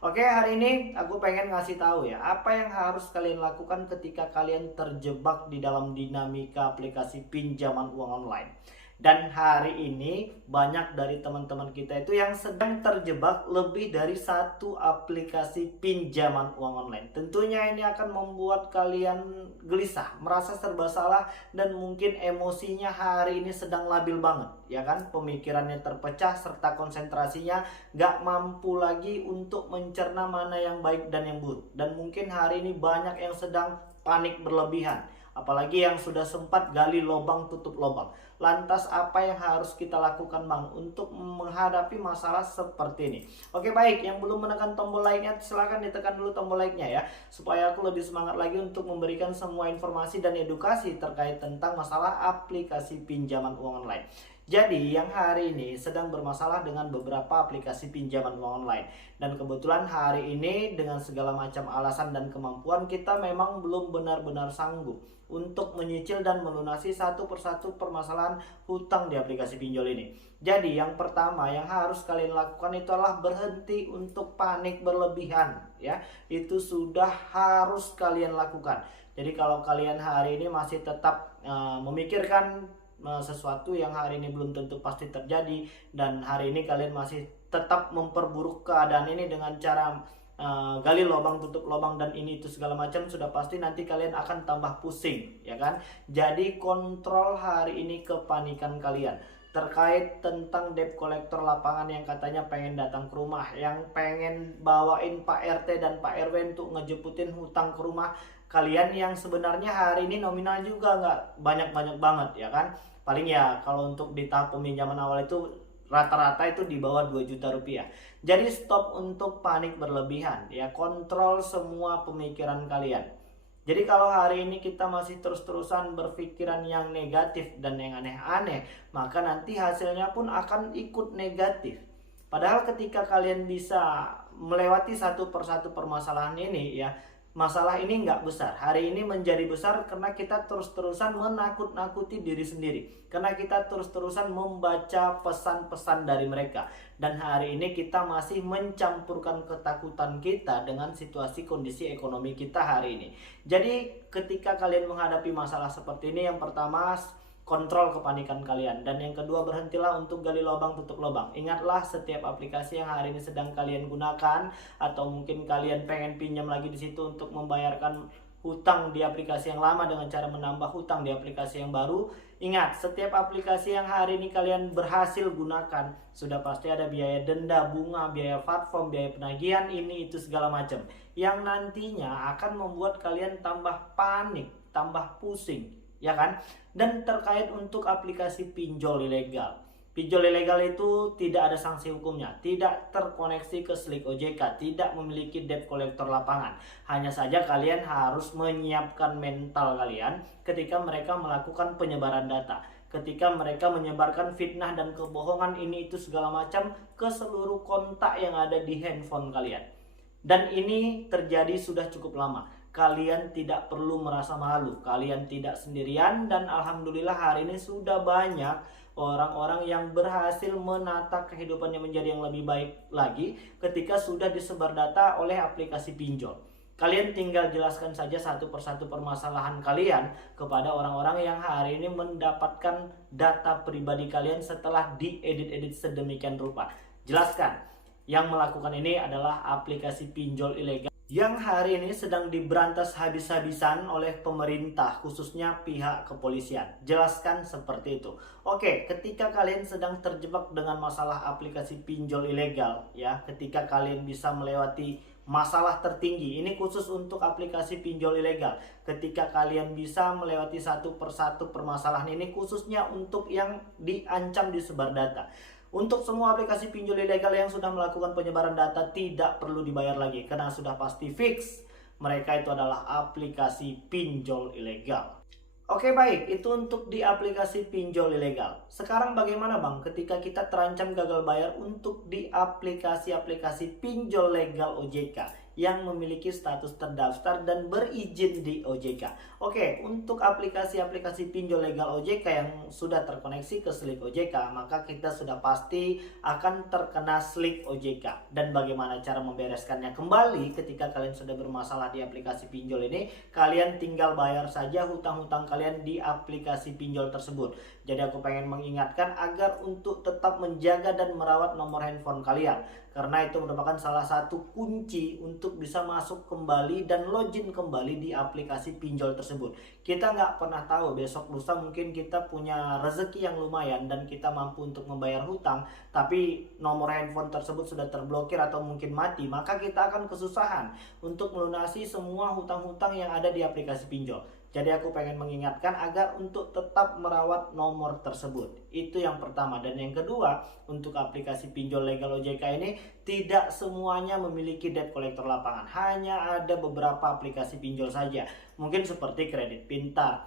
Oke, hari ini aku pengen ngasih tahu ya, apa yang harus kalian lakukan ketika kalian terjebak di dalam dinamika aplikasi pinjaman uang online. Dan hari ini banyak dari teman-teman kita itu yang sedang terjebak lebih dari satu aplikasi pinjaman uang online. Tentunya ini akan membuat kalian gelisah, merasa serba salah, dan mungkin emosinya hari ini sedang labil banget, ya kan? Pemikirannya terpecah serta konsentrasinya gak mampu lagi untuk mencerna mana yang baik dan yang buruk. Dan mungkin hari ini banyak yang sedang panik berlebihan, apalagi yang sudah sempat gali lubang tutup lubang. Lantas apa yang harus kita lakukan Bang untuk menghadapi masalah seperti ini? Oke, baik, yang belum menekan tombol like-nya silahkan ditekan dulu tombol like-nya ya, supaya aku lebih semangat lagi untuk memberikan semua informasi dan edukasi terkait tentang masalah aplikasi pinjaman uang online. Jadi yang hari ini sedang bermasalah dengan beberapa aplikasi pinjaman uang online. Dan kebetulan hari ini dengan segala macam alasan dan kemampuan kita memang belum benar-benar sanggup untuk menyicil dan melunasi satu persatu permasalahan hutang di aplikasi pinjol ini. Jadi yang pertama yang harus kalian lakukan itu adalah berhenti untuk panik berlebihan ya. Itu sudah harus kalian lakukan. Jadi kalau kalian hari ini masih tetap memikirkan sesuatu yang hari ini belum tentu pasti terjadi, dan hari ini kalian masih tetap memperburuk keadaan ini dengan cara gali lubang tutup lubang dan ini itu segala macam, sudah pasti nanti kalian akan tambah pusing ya kan. Jadi kontrol hari ini kepanikan kalian terkait tentang debt collector lapangan yang katanya pengen datang ke rumah, yang pengen bawain Pak RT dan Pak RW untuk ngejeputin hutang ke rumah kalian, yang sebenarnya hari ini nominal juga nggak banyak-banyak banget ya kan. Paling ya kalau untuk di tahap peminjaman awal itu rata-rata itu di bawah 2 juta rupiah. Jadi stop untuk panik berlebihan ya, kontrol semua pemikiran kalian. Jadi kalau hari ini kita masih terus-terusan berpikiran yang negatif dan yang aneh-aneh, maka nanti hasilnya pun akan ikut negatif. Padahal ketika kalian bisa melewati satu persatu permasalahan ini ya, masalah ini nggak besar. Hari ini menjadi besar karena kita terus-terusan menakut-nakuti diri sendiri, karena kita terus-terusan membaca pesan-pesan dari mereka. Dan hari ini kita masih mencampurkan ketakutan kita dengan situasi kondisi ekonomi kita hari ini. Jadi ketika kalian menghadapi masalah seperti ini, yang pertama kontrol kepanikan kalian, dan yang kedua berhentilah untuk gali lubang tutup lubang. Ingatlah setiap aplikasi yang hari ini sedang kalian gunakan, atau mungkin kalian pengen pinjam lagi di situ untuk membayarkan hutang di aplikasi yang lama dengan cara menambah hutang di aplikasi yang baru. Ingat, setiap aplikasi yang hari ini kalian berhasil gunakan sudah pasti ada biaya denda, bunga, biaya platform, biaya penagihan, ini itu segala macam, yang nantinya akan membuat kalian tambah panik, tambah pusing ya kan. Dan terkait untuk aplikasi pinjol ilegal, pinjol ilegal itu tidak ada sanksi hukumnya, tidak terkoneksi ke Slik OJK, tidak memiliki debt collector lapangan. Hanya saja kalian harus menyiapkan mental kalian ketika mereka melakukan penyebaran data, ketika mereka menyebarkan fitnah dan kebohongan ini itu segala macam ke seluruh kontak yang ada di handphone kalian. Dan ini terjadi sudah cukup lama. Kalian tidak perlu merasa malu, kalian tidak sendirian, dan alhamdulillah hari ini sudah banyak orang-orang yang berhasil menata kehidupannya menjadi yang lebih baik lagi ketika sudah disebar data oleh aplikasi pinjol. Kalian tinggal jelaskan saja satu persatu permasalahan kalian kepada orang-orang yang hari ini mendapatkan data pribadi kalian setelah diedit-edit sedemikian rupa. Jelaskan, yang melakukan ini adalah aplikasi pinjol ilegal yang hari ini sedang diberantas habis-habisan oleh pemerintah, khususnya pihak kepolisian. Jelaskan seperti itu. Oke, ketika kalian sedang terjebak dengan masalah aplikasi pinjol ilegal ya, ketika kalian bisa melewati masalah tertinggi, ini khusus untuk aplikasi pinjol ilegal. Ketika kalian bisa melewati satu persatu permasalahan ini, khususnya untuk yang diancam disebar data. Untuk semua aplikasi pinjol ilegal yang sudah melakukan penyebaran data tidak perlu dibayar lagi, karena sudah pasti fix mereka itu adalah aplikasi pinjol ilegal. Oke, baik, itu untuk di aplikasi pinjol ilegal. Sekarang bagaimana Bang ketika kita terancam gagal bayar untuk di aplikasi-aplikasi pinjol legal OJK yang memiliki status terdaftar dan berizin di OJK. Oke, untuk aplikasi-aplikasi pinjol legal OJK yang sudah terkoneksi ke Slick OJK, maka kita sudah pasti akan terkena Slick OJK. Dan bagaimana cara membereskannya kembali ketika kalian sudah bermasalah di aplikasi pinjol ini? Kalian tinggal bayar saja hutang-hutang kalian di aplikasi pinjol tersebut. Jadi aku pengen mengingatkan agar untuk tetap menjaga dan merawat nomor handphone kalian, karena itu merupakan salah satu kunci untuk bisa masuk kembali dan login kembali di aplikasi pinjol tersebut. Kita nggak pernah tahu besok lusa mungkin kita punya rezeki yang lumayan dan kita mampu untuk membayar hutang, tapi nomor handphone tersebut sudah terblokir atau mungkin mati, maka kita akan kesusahan untuk melunasi semua hutang-hutang yang ada di aplikasi pinjol. Jadi aku pengen mengingatkan agar untuk tetap merawat nomor tersebut. Itu yang pertama. Dan yang kedua, untuk aplikasi pinjol legal OJK ini tidak semuanya memiliki debt collector lapangan. Hanya ada beberapa aplikasi pinjol saja. Mungkin seperti Kredit Pintar,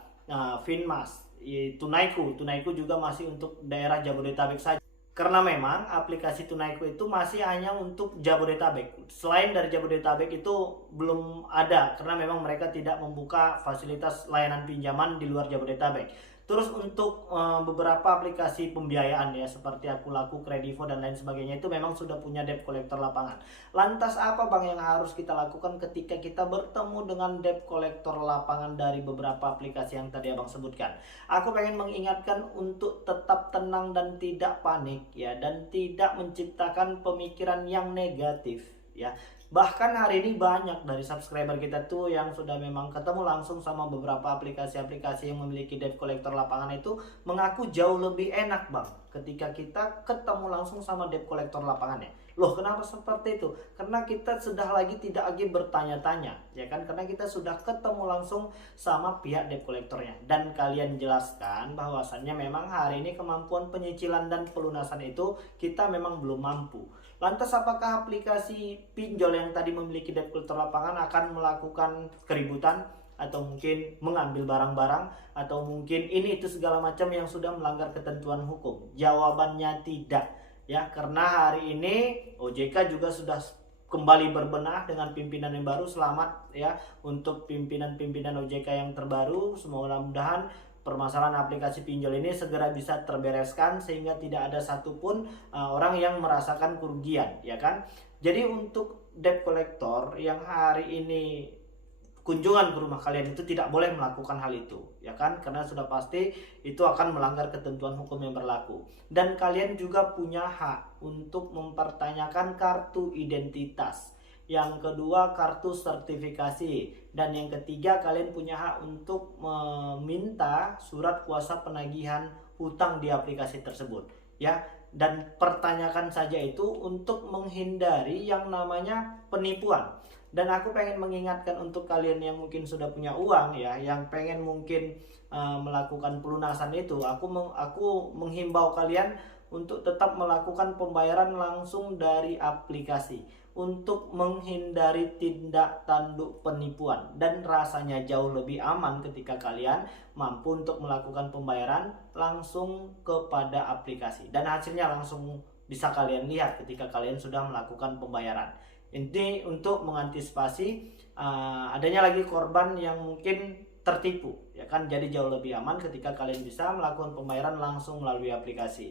Finmas, Tunaiku juga masih untuk daerah Jabodetabek saja. Karena memang aplikasi Tunaiku itu masih hanya untuk Jabodetabek. Selain dari Jabodetabek itu belum ada, karena memang mereka tidak membuka fasilitas layanan pinjaman di luar Jabodetabek. Terus untuk beberapa aplikasi pembiayaan ya seperti Akulaku, Kredivo dan lain sebagainya itu memang sudah punya debt collector lapangan. Lantas apa Bang yang harus kita lakukan ketika kita bertemu dengan debt collector lapangan dari beberapa aplikasi yang tadi Abang sebutkan? Aku pengen mengingatkan untuk tetap tenang dan tidak panik ya, dan tidak menciptakan pemikiran yang negatif ya. Bahkan hari ini banyak dari subscriber kita tuh yang sudah memang ketemu langsung sama beberapa aplikasi-aplikasi yang memiliki debt collector lapangan itu mengaku jauh lebih enak Bang ketika kita ketemu langsung sama debt collector lapangannya. Loh, kenapa seperti itu? Karena kita sudah tidak lagi bertanya-tanya ya kan, karena kita sudah ketemu langsung sama pihak debt collectornya dan kalian jelaskan bahwasannya memang hari ini kemampuan penyicilan dan pelunasan itu kita memang belum mampu. Lantas apakah aplikasi pinjol yang tadi memiliki debt collector lapangan akan melakukan keributan atau mungkin mengambil barang-barang atau mungkin ini itu segala macam yang sudah melanggar ketentuan hukum? Jawabannya tidak ya, karena hari ini OJK juga sudah kembali berbenah dengan pimpinan yang baru. Selamat ya untuk pimpinan-pimpinan OJK yang terbaru. Mudah-mudahan permasalahan aplikasi pinjol ini segera bisa terbereskan sehingga tidak ada satupun orang yang merasakan kerugian ya kan. Jadi untuk debt collector yang hari ini kunjungan ke rumah kalian itu tidak boleh melakukan hal itu ya kan, karena sudah pasti itu akan melanggar ketentuan hukum yang berlaku. Dan kalian juga punya hak untuk mempertanyakan kartu identitas, yang kedua kartu sertifikasi, dan yang ketiga kalian punya hak untuk meminta surat kuasa penagihan hutang di aplikasi tersebut ya. Dan pertanyakan saja itu untuk menghindari yang namanya penipuan. Dan aku pengen mengingatkan untuk kalian yang mungkin sudah punya uang ya, yang pengen mungkin melakukan pelunasan itu, aku menghimbau kalian untuk tetap melakukan pembayaran langsung dari aplikasi untuk menghindari tindak tanduk penipuan, dan rasanya jauh lebih aman ketika kalian mampu untuk melakukan pembayaran langsung kepada aplikasi dan hasilnya langsung bisa kalian lihat ketika kalian sudah melakukan pembayaran. Ini untuk mengantisipasi adanya lagi korban yang mungkin tertipu ya kan. Jadi jauh lebih aman ketika kalian bisa melakukan pembayaran langsung melalui aplikasi.